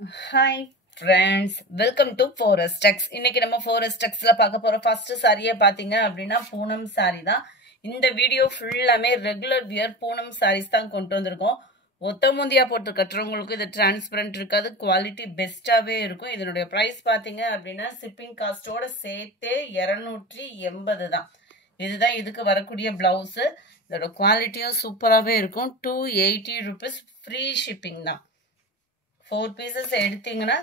Hi friends, welcome to Forest Tex. இன்னைக்கு நம்ம Forest Texல பார்க்க போற ஃபர்ஸ்ட் சாரியை பாத்தீங்க அப்படின்னா பூனம் சாரி தான். இந்த வீடியோ ஃபுல்லாமே ரெகுலர் வியர் பூனம் சாரீஸ் தான் கொண்டு வந்திருக்கோம். ஒத்த முந்தியா போட்டு கட்டுறவங்களுக்கு இது டிரான்ஸ்பரண்ட் இருக்காது, குவாலிட்டி பெஸ்டாவே இருக்கும். இதனுடைய பிரைஸ் பாத்தீங்க அப்படின்னா ஷிப்பிங் காஸ்டோட சேர்த்தே 280 தான். இதுதான் இதுக்கு வரக்கூடிய பிளவுஸ். இதோட குவாலிட்டியும் சூப்பராகவே இருக்கும். 280 rupees ஃப்ரீ ஷிப்பிங் தான். 4 pieces எடுத்தீங்கன்னா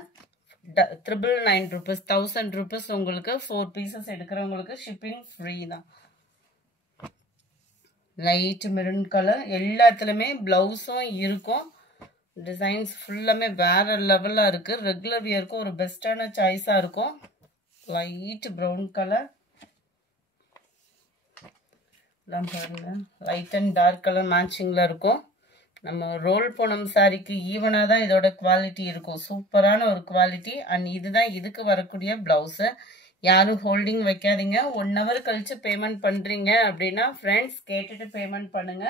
999 rupees, 1000 rupees உங்களுக்கு 4 pieces எடுக்கிறவங்களுக்கு ஷிப்பிங் ஃப்ரீ தான். லைட் மெரூன் கலர், எல்லாத்துலயுமே பிளவுஸும் இருக்கும். டிசைன்ஸ் ஃபுல்லாமே வேற லெவலா இருக்கு. ரெகுலர் வியருக்கு ஒரு பெஸ்டான சாய்ஸா இருக்கும். லைட் ப்ரௌன் கலர், பாருங்க லைட் அண்ட் டார்க் கலர் மேட்சிங்ல இருக்கும். நம்ம ரோல் பூனம் சாரிக்கு ஈவனா தான் இதோட குவாலிட்டி இருக்கும். சூப்பரான ஒரு குவாலிட்டி. அண்ட் இதுதான் இதுக்கு வரக்கூடிய பிளவுஸ். யாரும் ஹோல்டிங் வைக்காதீங்க. 1 hour கழிச்சு பேமெண்ட் பண்றீங்க அப்படின்னா ஃப்ரெண்ட்ஸ் கேட்டுட்டு பேமெண்ட் பண்ணுங்க.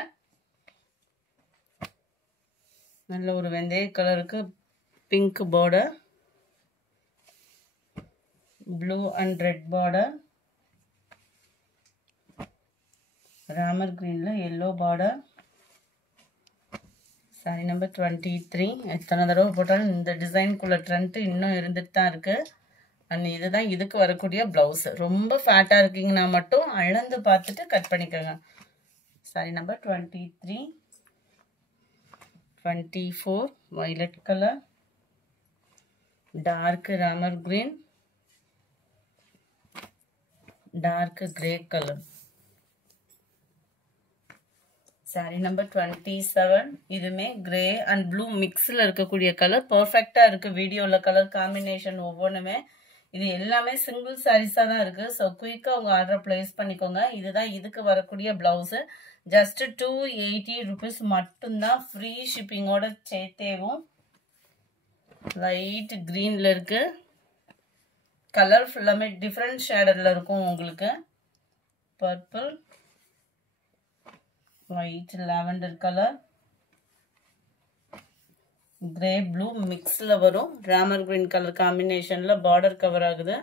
நல்ல ஒரு வெந்தய கலருக்கு pink border, blue and red border, Ramar கிரீன்ல எல்லோ பார்டர். சாரி நம்பர் 23. எத்தனை தடவை போட்டாலும் இந்த டிசைனுக்குள்ள ட்ரெண்ட் இன்னும் இருந்துட்டு தான் இருக்கு. அண்ட் இதுதான் இதுக்கு வரக்கூடிய பிளவுஸ். ரொம்ப ஃபேட்டா இருக்கீங்கன்னா மட்டும் அளந்து பார்த்துட்டு கட் பண்ணிக்கோங்க. Sari number 23. 24 violet colour, dark Ramar green, dark grey colour. Sari number 27. இதுமே கிரே அண்ட் ப்ளூ மிக்ஸில் இருக்கக்கூடிய கலர். பர்ஃபெக்டா இருக்கு வீடியோவில் கலர் காம்பினேஷன் ஒவ்வொன்றுமே. இது எல்லாமே சிங்கிள் சாரீஸாக தான் இருக்கு. ஸோ குயிக்காக உங்கள் ஆர்டர் பிளேஸ் பண்ணிக்கோங்க. இதுதான் இதுக்கு வரக்கூடிய பிளவுஸு. ஜஸ்ட் 280 rupees மட்டும்தான் ஃப்ரீ ஷிப்பிங்கோட சேர்த்தேவும். லைட் கிரீன்ல இருக்கு. கலர் ஃபுல்லாமே டிஃப்ரெண்ட் ஷேடர்ல இருக்கும் உங்களுக்கு. Purple, white lavender color, grey blue mixல வரும். ராமர் கிரீன் கலர் காம்பினேஷன்ல பார்டர் கவர் ஆகுது.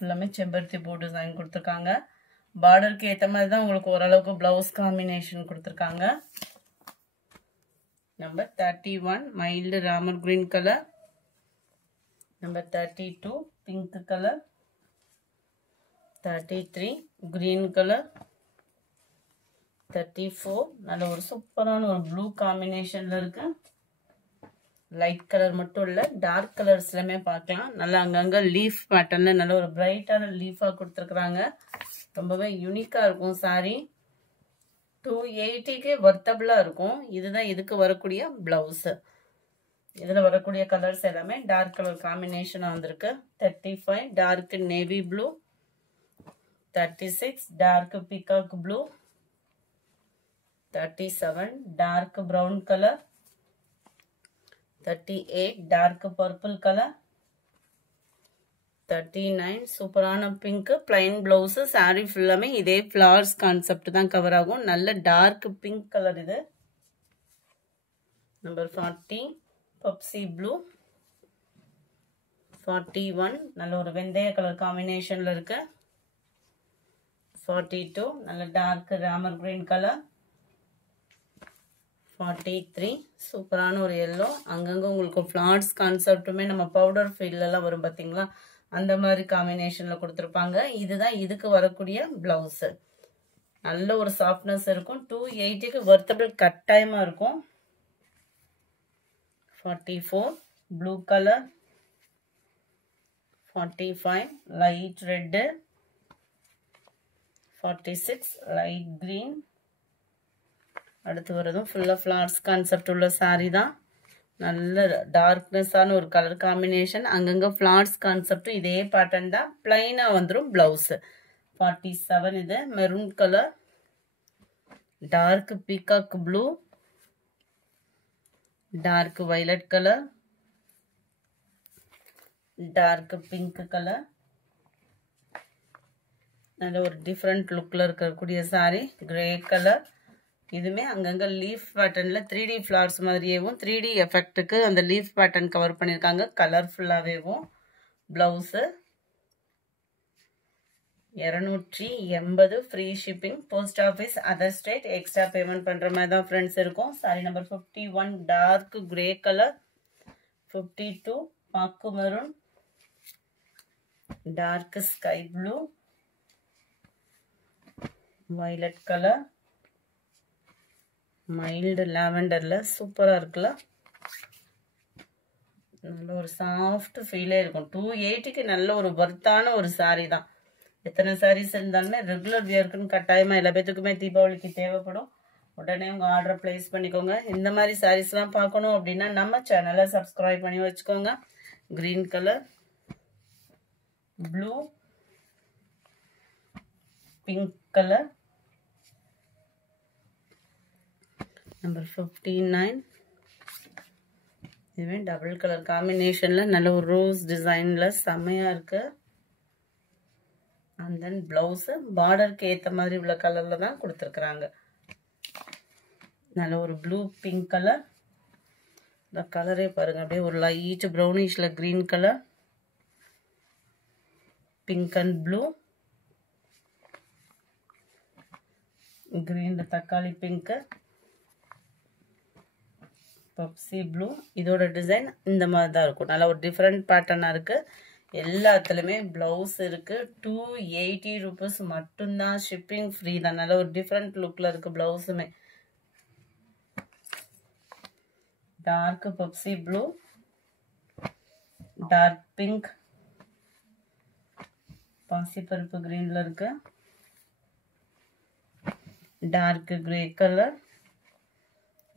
எல்லாமே செம்பருத்தி பூ டிசைன் கொடுத்துருக்காங்க. பார்டருக்கு ஏற்ற மாதிரி தான் உங்களுக்கு ஓரளவுக்கு பிளவுஸ் காம்பினேஷன் கொடுத்துருக்காங்க. Number 31 mild Ramar green colour, number 32 pink colour, 33 green colour, 34 நல்ல ஒரு சூப்பரான ஒரு ப்ளூ காம்பினேஷன்ல இருக்கு. லைட் கலர் மட்டும் இல்ல, டார்க் கலர்ஸ்லமே பார்க்கலாம். நல்லா அங்கங்க லீஃப் பேட்டர்ன்ல நல்ல ஒரு பிரைட்டான லீஃபா கொடுத்துருக்காங்க. ரொம்பவே யூனிக்கா இருக்கும் சாரி. 280க்கு வர்த்தபிளா இருக்கும். இதுதான் இதுக்கு வரக்கூடிய பிளவுஸ். இதுல வரக்கூடிய கலர்ஸ் எல்லாமே டார்க் கலர் காம்பினேஷனா வந்திருக்கு. 35 dark navy blue, 36 dark peacock blue, 37 dark brown color, 38 dark purple color, 39 சூப்பரான பிங்க் plain blouse. saree ஃபுல்லாமே இதே flowers கான்செப்ட் தான் கவர் ஆகும். நல்ல டார்க் பிங்க் கலர் இது. நம்பர் 40 பப்சி ப்ளூ, 41 நல்ல ஒரு வெந்தய கலர் காம்பினேஷன்ல இருக்கு. 42 நல்ல டார்க் ராமர் கிரீன் கலர், 43 சூப்பரான ஒரு எல்லோ. அங்கங்க உங்களுக்கு ஃபிளார்ஸ் கான்செப்ட்டுமே நம்ம பவுடர் ஃபீல்ட்லாம் வரும் பார்த்தீங்களா, அந்த மாதிரி காம்பினேஷன்ல கொடுத்துருப்பாங்க. இதுதான் இதுக்கு வரக்கூடிய பிளவுஸ். நல்ல ஒரு சாஃப்ட்னஸ் இருக்கும். 280க்கு வர்த்தபிள் கட்டாயமா இருக்கும். 44 blue colour, 45 light red, 46 light green. அடுத்து வரதும் ஃபுல்லா ஃபிளார்ஸ் கான்செப்ட் உள்ள சாரி தான். நல்ல டார்க்னஸான ஒரு கலர் காம்பினேஷன். அங்கங்க ஃபிளார்ஸ் கான்செப்ட் இதே பேட்டர்ன் தான். பிளைனா வந்துடும் பிளவுஸ். 47 இது maroon colour, dark peacock blue, dark violet colour, dark pink colour. நல்ல ஒரு டிஃப்ரெண்ட் லுக்ல இருக்கக்கூடிய சாரி. கிரே கலர், இதுமே அங்கங்க லீஃப் பேட்டர்ன்ல 3D ஃப்ளவர்ஸ் மாதிரியேவும் 3D எஃபெக்ட்டுக்கு அந்த லீஃப் பேட்டர்ன் கவர் பண்ணியிருக்காங்க. கலர்ஃபுல்லாகவேவும். Blouse 280 free shipping. Post office other state. Extra payment பண்ணுற மாதிரி தான் ஃப்ரெண்ட்ஸ் இருக்கும். Sari number 51 dark grey colour. 52 பாக்கு maroon. Dark sky blue. Violet colour. Mild லாவெண்டர்ல சூப்பரா இருக்குல்ல. நல்ல ஒரு சாஃப்ட் ஃபீலே இருக்கும். 280க்கு நல்ல ஒரு வர்த்தான ஒரு சாரி தான். எத்தனை சாரீஸ் இருந்தாலுமே ரெகுலர் வியர்க்குன்னு கட்டாயமா எல்லா பேத்துக்குமே தீபாவளிக்கு தேவைப்படும். உடனே உங்க ஆர்டர் பிளேஸ் பண்ணிக்கோங்க. இந்த மாதிரி சாரீஸ்லாம் பார்க்கணும் அப்படின்னா நம்ம சேனலை சப்ஸ்கிரைப் பண்ணி வச்சுக்கோங்க. Green colour, blue, pink colour. Number 59. இதுவே டபுள் கலர் காம்பினேஷன்ல நல்ல ஒரு ரோஸ் டிசைன்ல செம்மையா இருக்கு. அண்ட் தென் பிளவுஸ் பார்டருக்கு ஏத்த மாதிரி உள்ள கலர்ல தான் கொடுத்துருக்குறாங்க. நல்ல ஒரு ப்ளூ பிங்க் கலர். இந்த கலரே பாருங்க, அப்படியே ஒரு லைட் ப்ரௌனிஷ்ல green colour, pink and blue, கிரீன்ல தக்காளி பிங்க், பப்சி ப்ளூ. இதோட டிசைன் இந்த மாதிரி தான் இருக்கும். நல்ல ஒரு டிஃப்ரெண்ட் பேட்டர்னாக இருக்கு. எல்லாத்துலேயுமே பிளவுஸ் இருக்கு. 280 rupees மட்டும்தான். ஷிப்பிங் ஃப்ரீ தான். நல்ல ஒரு டிஃப்ரெண்ட் லுக்ல இருக்கு பிளவுஸுமே. Dark Pepsi blue, dark pink, பாசிப்பருப்பு கிரீன்ல இருக்கு, டார்க் கிரே கலர்.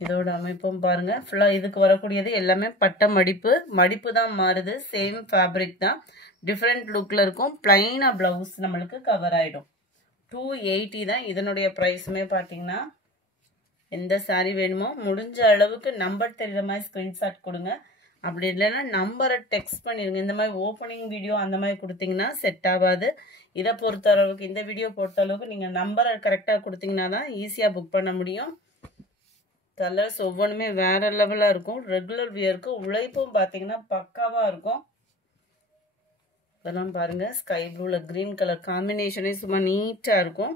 இதோட அமைப்பும் பாருங்க. ஃபுல்லா இதுக்கு வரக்கூடியது எல்லாமே பட்ட மடிப்பு தான் மாறுது. சேம் ஃபேப்ரிக் தான், டிஃப்ரெண்ட் லுக்ல இருக்கும். பிளைனா பிளவுஸ் நம்மளுக்கு கவர் ஆயிடும். 280 தான் இதனுடைய பிரைஸுமே. பாத்தீங்கன்னா எந்த சாரி வேணுமோ முடிஞ்ச அளவுக்கு நம்பர் தெரியுற மாதிரி ஸ்கிரீன்ஷாட் கொடுங்க. அப்படி இல்லைன்னா நம்பரை டெக்ஸ்ட் பண்ணிருங்க. இந்த மாதிரி ஓப்பனிங் வீடியோ அந்த மாதிரி கொடுத்தீங்கன்னா செட் ஆகாது. இதை பொறுத்த அளவுக்கு, இந்த வீடியோ பொறுத்த அளவுக்கு நீங்க நம்பரை கரெக்டா கொடுத்தீங்கன்னா தான் ஈஸியா புக் பண்ண முடியும். கலர்ஸ் ஒவ்வொன்றுமே வேற லெவலா இருக்கும். ரெகுலர் வியருக்கு உழைப்பும் பாத்தீங்கன்னா பக்காவா இருக்கும். இதெல்லாம் பாருங்க, ஸ்கை ப்ளூல கிரீன் கலர் காம்பினேஷனே சும்மா நீட்டா இருக்கும்.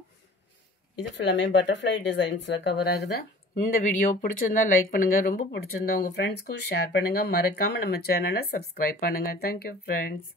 இது ஃபுல்லாமே பட்டர்ஃப்ளை டிசைன்ஸ்ல கவர் ஆகுது. இந்த வீடியோ பிடிச்சிருந்தா லைக் பண்ணுங்க. ரொம்ப பிடிச்சிருந்தா உங்க ஃப்ரெண்ட்ஸ்க்கும் ஷேர் பண்ணுங்க. மறக்காம நம்ம சேனலை சப்ஸ்கிரைப் பண்ணுங்க. Thank you friends.